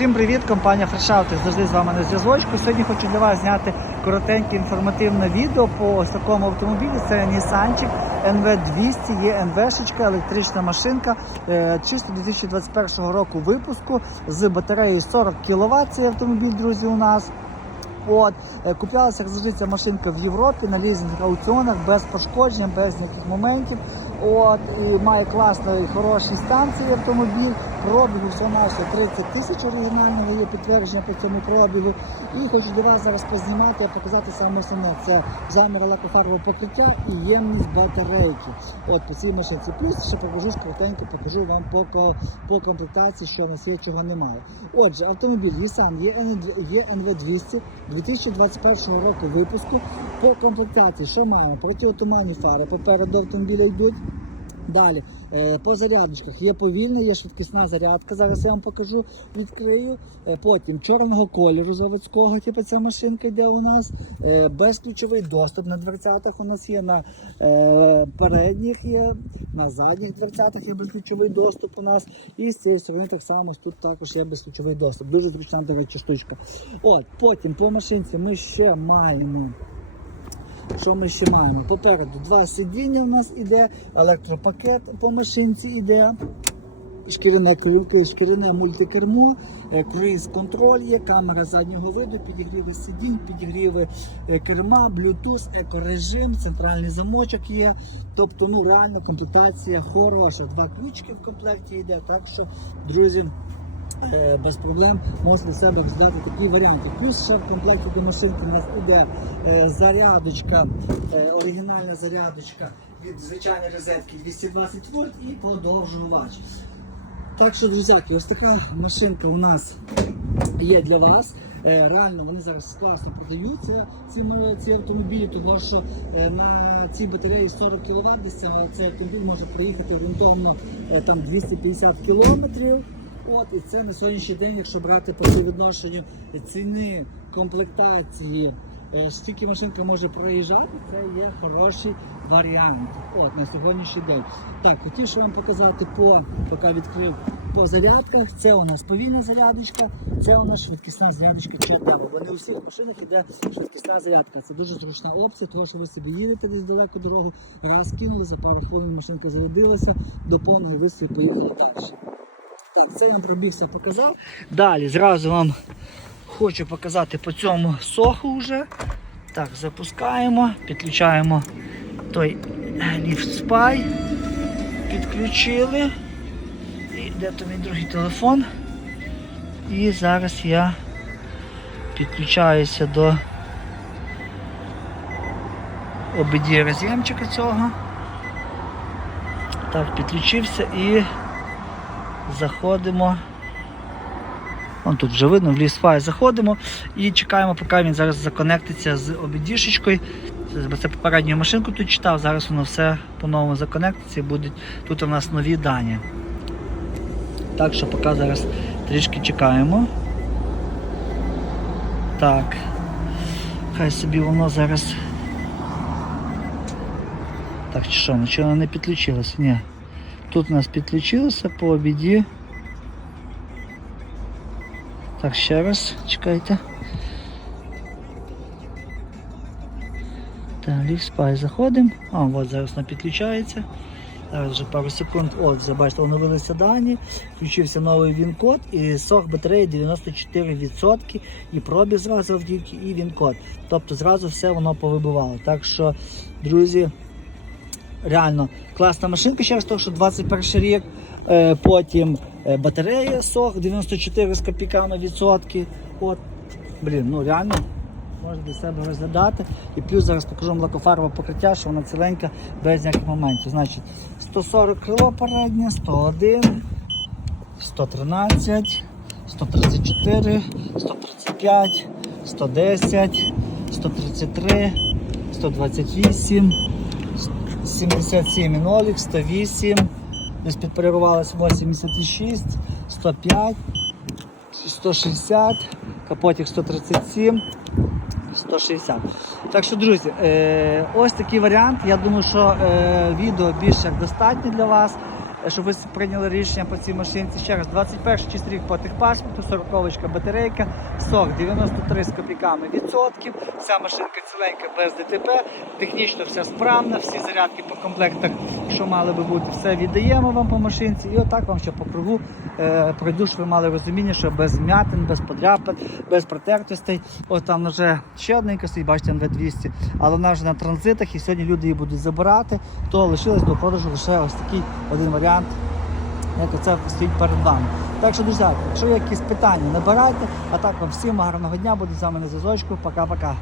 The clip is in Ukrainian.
Всім привіт, компанія Фрешаути. Завжди з вами на зв'язочку. Сьогодні хочу для вас зняти коротеньке інформативне відео по ось такому автомобілі. Це Нісанчик NV200, є НВшечка, електрична машинка, е, чисто 2021 року випуску з батареєю 40 кВт. Цей автомобіль, друзі, у нас. От, е, куплялася, як завжди, ця машинка в Європі на лізинг аукціонах без пошкоджень, без ніяких моментів. От, і має класний, хороший стан автомобіль. Пробігу всього нашого 30 тисяч оригінального є підтвердження по цьому пробігу. І хочу для вас зараз познімати і показати саме основне. Це замір лакофарбового покриття і ємність батарейки. От по цій машинці. Плюс ще покажу коротенько, покажу вам по, ко- по комплектації, що у нас є, чого немає. Отже, автомобіль Nissan є є NV200 2021 року випуску. По комплектації, що маємо? Протиотуманні фари попереду автомобіля йдуть. Далі, е, по зарядочках є повільна, є швидкісна зарядка. Зараз я вам покажу, відкрию. Е, Потім чорного кольору заводського, типу ця машинка йде у нас. Е, Безключовий доступ на дверцятах у нас є, на передніх є, на задніх дверцятах є безключовий доступ у нас. І з цієї сторони так само тут також є безключовий доступ. Дуже зручна, до речі, штучка. От, потім по машинці ми ще маємо. Що ми ще маємо? Попереду два сидіння у нас іде, електропакет по машинці іде. Шкіряне крюки, шкіряне мультикермо, е, круїз-контроль є, камера заднього виду, підігріви сидінь, підігріви е, керма, блютуз, екорежим, центральний замочок є. Тобто, ну реально комплектація хороша. Два ключики в комплекті йде. Так що, друзі, без проблем для себе роздати такі варіанти. Плюс ще в комплекті до машинки у нас іде е, зарядочка, е, оригінальна зарядочка від звичайної розетки 220 вольт і подовжувач. Так що, друзяки, ось така машинка у нас є для вас. Е, Реально вони зараз класно продаються ці, ці автомобілі, тому що е, на цій батареї 40 кВт, десь це- цей автомобіль може проїхати орієнтовно е, там 250 кілометрів. От, і це на сьогоднішній день, якщо брати по співвідношенню ціни, комплектації, е, скільки машинка може проїжджати, це є хороший варіант. От, на сьогоднішній день. Так, хотів ще вам показати по, поки відкрив по зарядках. Це у нас повільна зарядочка, це у нас швидкісна зарядочка чудово. Бо не у всіх машинах йде швидкісна зарядка. Це дуже зручна опція, тому що ви собі їдете десь далеку дорогу, раз кинули, за пару хвилин машинка зарядилася, до повної ви собі поїхали далі. Так, це я вам пробігся, показав. Далі зразу вам хочу показати по цьому соху вже. Так, запускаємо, підключаємо той ліфт спай. Підключили. І де то мій другий телефон. І зараз я підключаюся до обіді роз'ємчика цього. Так, підключився і заходимо. Вон тут вже видно, в лісфай заходимо і чекаємо, поки він зараз законектиться з обідішечкою. Це- попередню машинку тут читав, зараз воно все по-новому законектиться і будуть тут у нас нові дані. Так що поки зараз трішки чекаємо. Так. Хай собі воно зараз. Так, чи що, нічого не підключилося? Ні. Тут у нас підключилося по обіді. Так, ще раз, чекайте. Так, ліфспай заходимо. А, от зараз вона підключається. Зараз вже пару секунд. От, вже бачите, оновилися дані. Включився новий він-код і сок батареї 94% і пробіг зразу автівки, і він-код. Тобто зразу все воно повибивало. Так що, друзі, реально класна машинка, ще раз того, що 21 рік. Е, потім е, батарея сох 94 з копійками відсотки. От, блін, ну реально можна для себе розглядати. І плюс зараз покажу лакофарбове покриття, що вона ціленька без ніяких моментів. Значить, 140 крило переднє, 101, 113, 134, 135, 110, 133, 128. 77 нолік, 108, десь підполірувалось 86, 105, 160, капотик 137, 160. Так що, друзі, е, ось такий варіант. Я думаю, що е, відео більш як достатньо для вас. Щоб ви прийняли рішення по цій машинці. Ще раз, 21 чистий рік по техпаспорту, 40 батарейка, сок 93 з копійками відсотків. Вся машинка ціленька без ДТП, технічно все справно, всі зарядки по комплектах, що мали би бути, все віддаємо вам по машинці. І отак вам ще по кругу е, пройду, ви мали розуміння, що без м'ятин, без подряпин, без протертостей. Ось там вже ще одненька стоїть, бачите, НВ200, але вона вже на транзитах і сьогодні люди її будуть забирати, то лишилось до продажу лише ось такий один варіант, як оце стоїть перед вами. Так що, друзі, якщо якісь питання, набирайте, а так вам всім гарного дня, буду з вами на зв'язочку. Пока-пока.